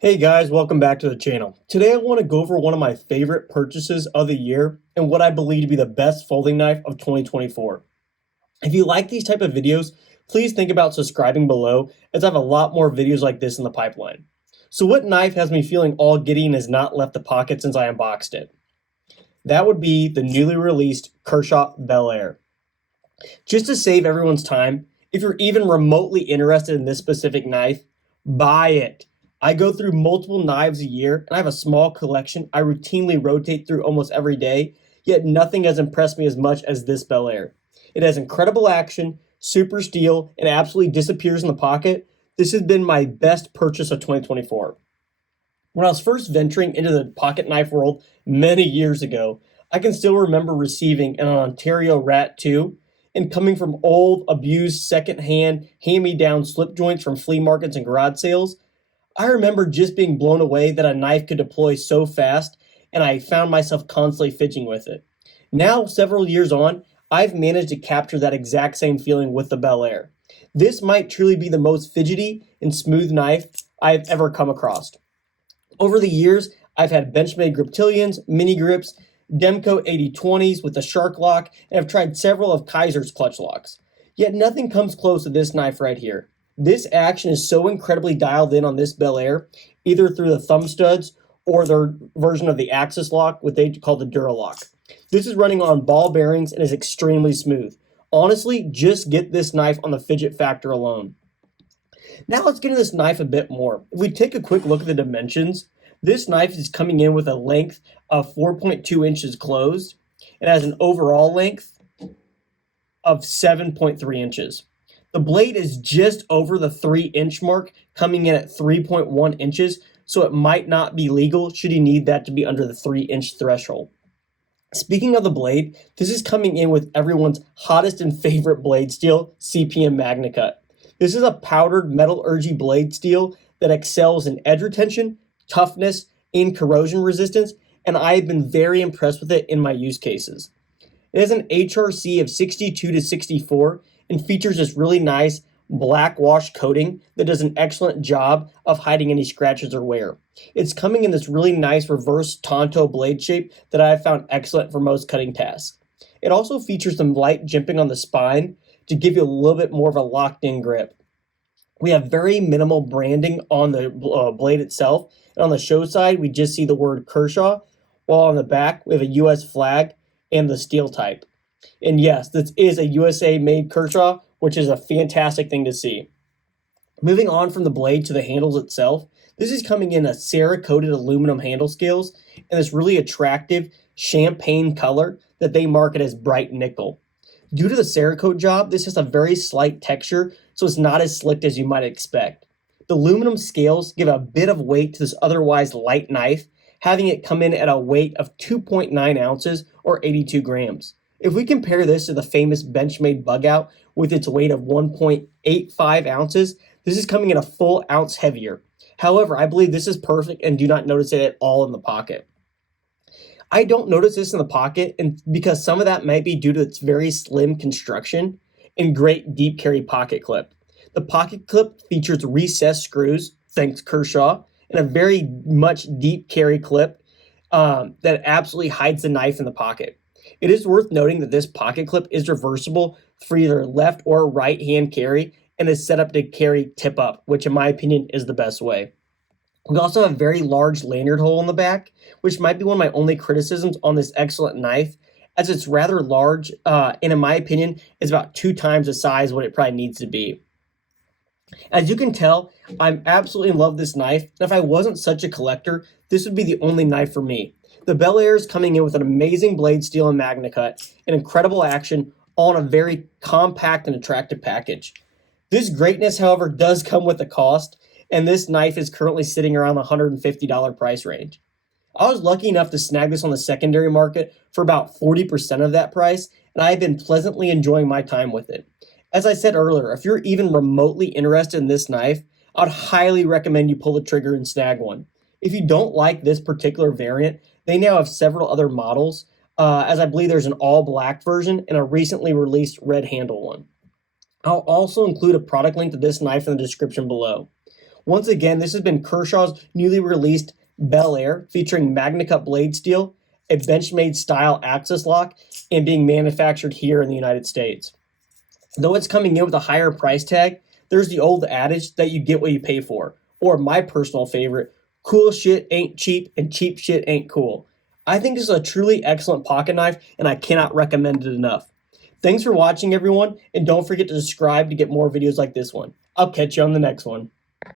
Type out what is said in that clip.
Hey guys, welcome back to the channel. Today I want to go over one of my favorite purchases of the year and what I believe to be the best folding knife of 2024. If you like these type of videos, please think about subscribing below as I have a lot more videos like this in the pipeline. So what knife has me feeling all giddy and has not left the pocket since I unboxed it? That would be the newly released Kershaw Bel Air. Just to save everyone's time, if you're even remotely interested in this specific knife, buy it. I go through multiple knives a year and I have a small collection I routinely rotate through almost every day, yet nothing has impressed me as much as this Bel Air. It has incredible action, super steel, and absolutely disappears in the pocket. This has been my best purchase of 2024. When I was first venturing into the pocket knife world many years ago, I can still remember receiving an Ontario Rat 2 and coming from old, abused, secondhand, hand-me-down slip joints from flea markets and garage sales. I remember just being blown away that a knife could deploy so fast, and I found myself constantly fidgeting with it. Now, several years on, I've managed to capture that exact same feeling with the Bel Air. This might truly be the most fidgety and smooth knife I've ever come across. Over the years, I've had Benchmade Griptilians, mini grips, Demco 8020s with the shark lock, and I've tried several of Kaiser's clutch locks. Yet nothing comes close to this knife right here. This action is so incredibly dialed in on this Bel Air, either through the thumb studs or their version of the Axis lock, what they call the Duralock. This is running on ball bearings and is extremely smooth. Honestly, just get this knife on the fidget factor alone. Now let's get into this knife a bit more. If we take a quick look at the dimensions, this knife is coming in with a length of 4.2 inches closed. It has an overall length of 7.3 inches. The blade is just over the 3-inch mark, coming in at 3.1 inches, so it might not be legal should you need that to be under the 3-inch threshold. Speaking of the blade, this is coming in with everyone's hottest and favorite blade steel, CPM MagnaCut. This is a powdered metallurgy blade steel that excels in edge retention, toughness, and corrosion resistance, and I have been very impressed with it in my use cases. It has an HRC of 62 to 64 and features this really nice black wash coating that does an excellent job of hiding any scratches or wear. It's coming in this really nice reverse Tonto blade shape that I have found excellent for most cutting tasks. It also features some light jimping on the spine to give you a little bit more of a locked-in grip. We have very minimal branding on the blade itself, and on the show side, we just see the word Kershaw, while on the back, we have a US flag and the steel type. And yes, this is a USA-made Kershaw, which is a fantastic thing to see. Moving on from the blade to the handles itself, this is coming in a Cera-coated aluminum handle scales and this really attractive champagne color that they market as bright nickel. Due to the Cerakote job, this has a very slight texture, so it's not as slick as you might expect. The aluminum scales give a bit of weight to this otherwise light knife, having it come in at a weight of 2.9 ounces or 82 grams. If we compare this to the famous Benchmade bug out with its weight of 1.85 ounces, this is coming in a full ounce heavier. However, I believe this is perfect and do not notice it at all in the pocket. I don't notice this in the pocket, and because some of that might be due to its very slim construction and great deep carry pocket clip. The pocket clip features recessed screws, thanks Kershaw, and a very much deep carry clip that absolutely hides the knife in the pocket. It is worth noting that this pocket clip is reversible for either left or right hand carry and is set up to carry tip up, which in my opinion is the best way. We also have a very large lanyard hole in the back, which might be one of my only criticisms on this excellent knife, as it's rather large, and in my opinion, is about 2 times the size what it probably needs to be. As you can tell, I'm absolutely in love with this knife, and if I wasn't such a collector, this would be the only knife for me. The Bel Air is coming in with an amazing blade steel and MagnaCut, and incredible action, all in a very compact and attractive package. This greatness, however, does come with a cost, and this knife is currently sitting around the $150 price range. I was lucky enough to snag this on the secondary market for about 40% of that price, and I have been pleasantly enjoying my time with it. As I said earlier, if you're even remotely interested in this knife, I'd highly recommend you pull the trigger and snag one. If you don't like this particular variant, they now have several other models, as I believe there's an all-black version and a recently released red handle one. I'll also include a product link to this knife in the description below. Once again, this has been Kershaw's newly released Bel Air, featuring Magna Cut blade steel, a Benchmade style axis lock, and being manufactured here in the United States. Though it's coming in with a higher price tag, there's the old adage that you get what you pay for, or my personal favorite, cool shit ain't cheap and cheap shit ain't cool. I think this is a truly excellent pocket knife, and I cannot recommend it enough. Thanks for watching, everyone, and don't forget to subscribe to get more videos like this one. I'll catch you on the next one.